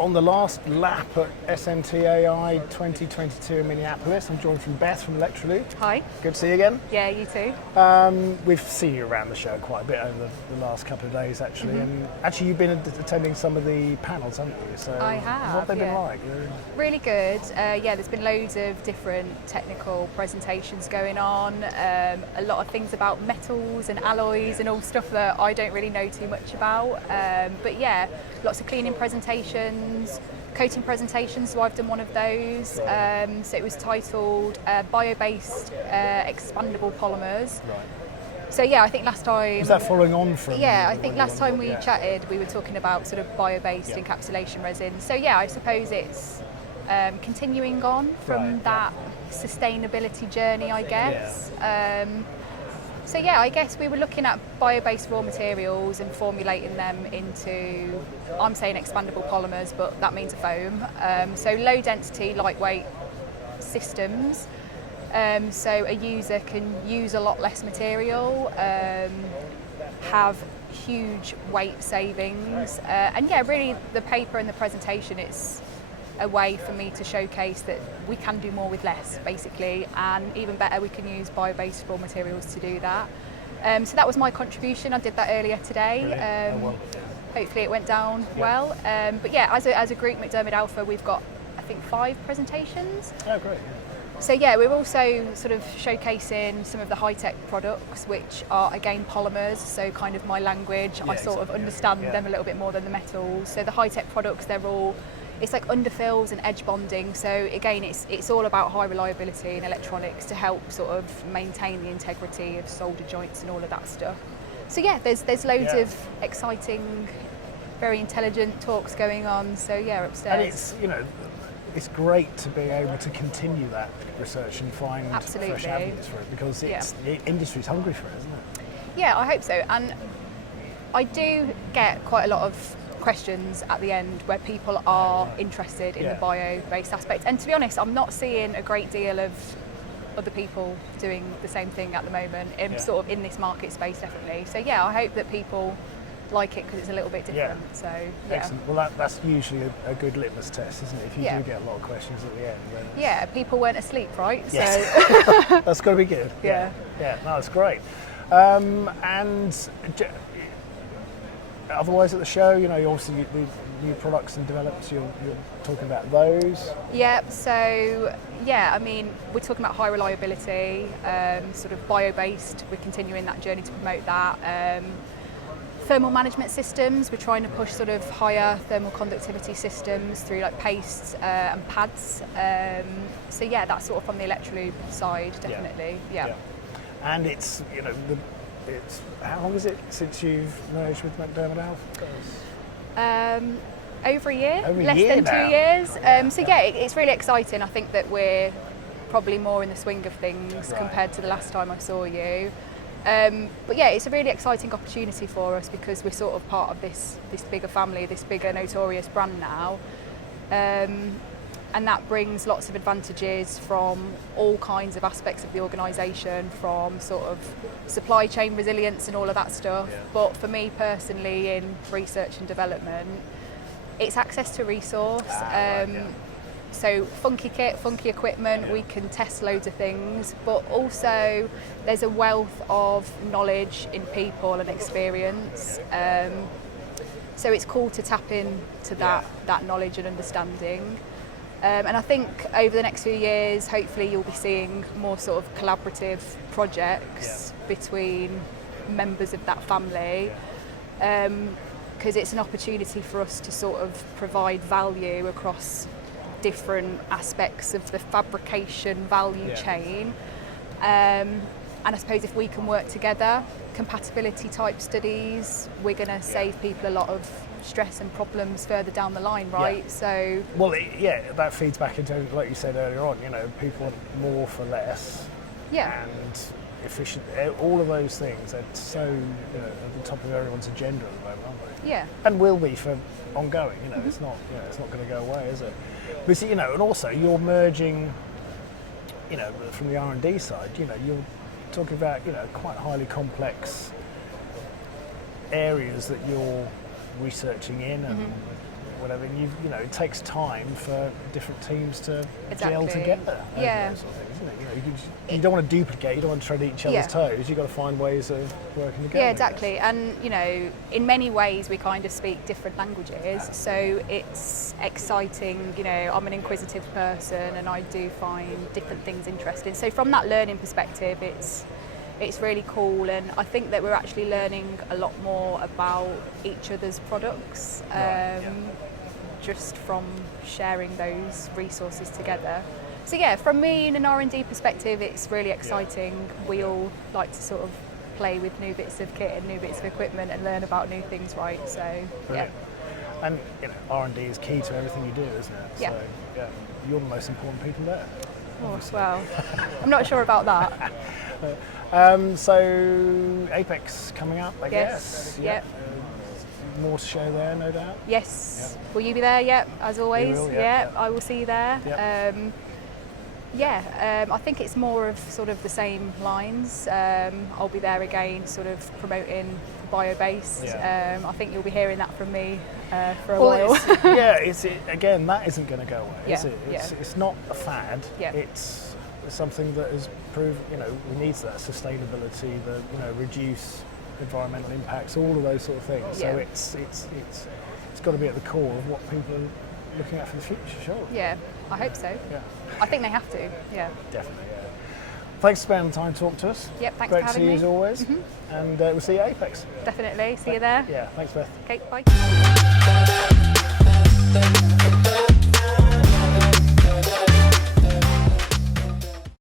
on the last lap at SMTA 2022 in Minneapolis. I'm joined from Beth from Electrolube. Hi. Good to see you again. Yeah, you too. We've seen you around the show quite a bit over the last couple of days, actually. And actually, you've been attending some of the panels, haven't you? So I have. What have they been like? Really good. Yeah, there's been loads of different technical presentations going on. A lot of things about metals and alloys and all stuff that I don't really know too much about. But yeah, lots of cleaning presentations, coating presentations, so I've done one of those. So it was titled Bio-Based Expandable Polymers. Right. So yeah, I think last time... Was that following on from... Yeah, I think last time we chatted, we were talking about sort of bio-based encapsulation resin. So yeah, I suppose it's continuing on from that sustainability journey, I guess. So yeah, I guess we were looking at bio-based raw materials and formulating them into, I'm saying expandable polymers, but that means a foam. So low density, lightweight systems. So a user can use a lot less material, have huge weight savings. And yeah, really the paper and the presentation, it's a way for me to showcase that we can do more with less, basically, and even better, we can use bio-based raw materials to do that. So that was my contribution. I did that earlier today. Hopefully it went down well. But yeah, as a group, MacDermid Alpha, we've got, I think, 5 presentations. Oh, great. So yeah, we're also sort of showcasing some of the high-tech products, which are again polymers, so kind of my language. I sort of understand them a little bit more than the metals. So the high-tech products, they're all, it's like underfills and edge bonding. So again, it's all about high reliability in electronics to help sort of maintain the integrity of solder joints and all of that stuff. So yeah, there's loads of exciting, very intelligent talks going on. So yeah, upstairs. And it's, you know, it's great to be able to continue that research and find fresh avenues for it, because the industry's hungry for it, isn't it? Yeah, I hope so. And I do get quite a lot of questions at the end where people are interested in the bio-based aspect. And to be honest, I'm not seeing a great deal of other people doing the same thing at the moment, sort of in this market space, definitely. So yeah, I hope that people like it because it's a little bit different. So excellent. Well, that's usually a good litmus test, isn't it? If you do get a lot of questions at the end, then people weren't asleep, right? Yes. So that's got to be good. Yeah, no, that's great. And otherwise at the show, you know, obviously the new products and developments, you're talking about those. Yeah. So yeah, I mean, we're talking about high reliability, sort of bio-based. We're continuing that journey to promote that. Thermal management systems, we're trying to push sort of higher thermal conductivity systems through like pastes and pads. So yeah, that's sort of from the Electrolube side, definitely. Yeah. And it's, you know, it's how long is it since you've merged with MacDermid Alpha? Over a year, less than now. 2 years. So yeah, it's really exciting. I think that we're probably more in the swing of things compared to the last time I saw you. But yeah, it's a really exciting opportunity for us because we're sort of part of this bigger family, this bigger notorious brand now. And that brings lots of advantages from all kinds of aspects of the organisation, from sort of supply chain resilience and all of that stuff. But for me personally, in research and development, it's access to resource. So funky kit, funky equipment, we can test loads of things, but also there's a wealth of knowledge in people and experience. So it's cool to tap into that knowledge and understanding. And I think over the next few years, hopefully you'll be seeing more sort of collaborative projects between members of that family. Because it's an opportunity for us to sort of provide value across different aspects of the fabrication value chain. And I suppose if we can work together, compatibility type studies, we're going to save people a lot of stress and problems further down the line, right? So well, that feeds back into, like you said earlier on, you know, people want more for less. And efficient, all of those things are so, you know, at the top of everyone's agenda at the moment, aren't they? And will be for ongoing, you know, it's not going to go away, is it? But, you know, and also you're merging, you know, from the R&D side, you know, you're talking about, you know, quite highly complex areas that you're researching in and whatever. And you know, it takes time for different teams to Exactly. gel together. Yeah. Those sort of things, isn't it? You don't want to duplicate. You don't want to tread each other's toes. You've got to find ways of working together. Yeah, exactly. And you know, in many ways, we kind of speak different languages. So it's exciting. You know, I'm an inquisitive person, and I do find different things interesting. So from that learning perspective, it's really cool, and I think that we're actually learning a lot more about each other's products, just from sharing those resources together. So yeah, from me in an R&D perspective, it's really exciting. We all like to sort of play with new bits of kit and new bits of equipment and learn about new things, right? So Brilliant. And you know, R&D is key to everything you do, isn't it? Yeah. So yeah, you're the most important people there. Oh, well, I'm not sure about that. So Apex coming up, I guess. Yep. More to show there, no doubt. Yes. Yep. Will you be there? Yep, as always. We will, Yep, I will see you there. Yep. I think it's more of sort of the same lines. I'll be there again, sort of promoting bio-based. Yeah. I think you'll be hearing that from me for a while. Again, that isn't going to go away, is it? Yeah. It's not a fad. Yeah. It's something that has proved, you know, we need that sustainability, the, you know, reduce environmental impacts, all of those sort of things. Yeah. So it's got to be at the core of what people are looking at for the future, sure. Yeah, I hope so. Yeah. I think they have to, yeah. Definitely, yeah. Thanks for spending the time to talk to us. Yep, thanks Great for having to see me. you as always. Mm-hmm. And we'll see you at Apex. Definitely, see you there. Yeah, thanks Beth. Okay, bye.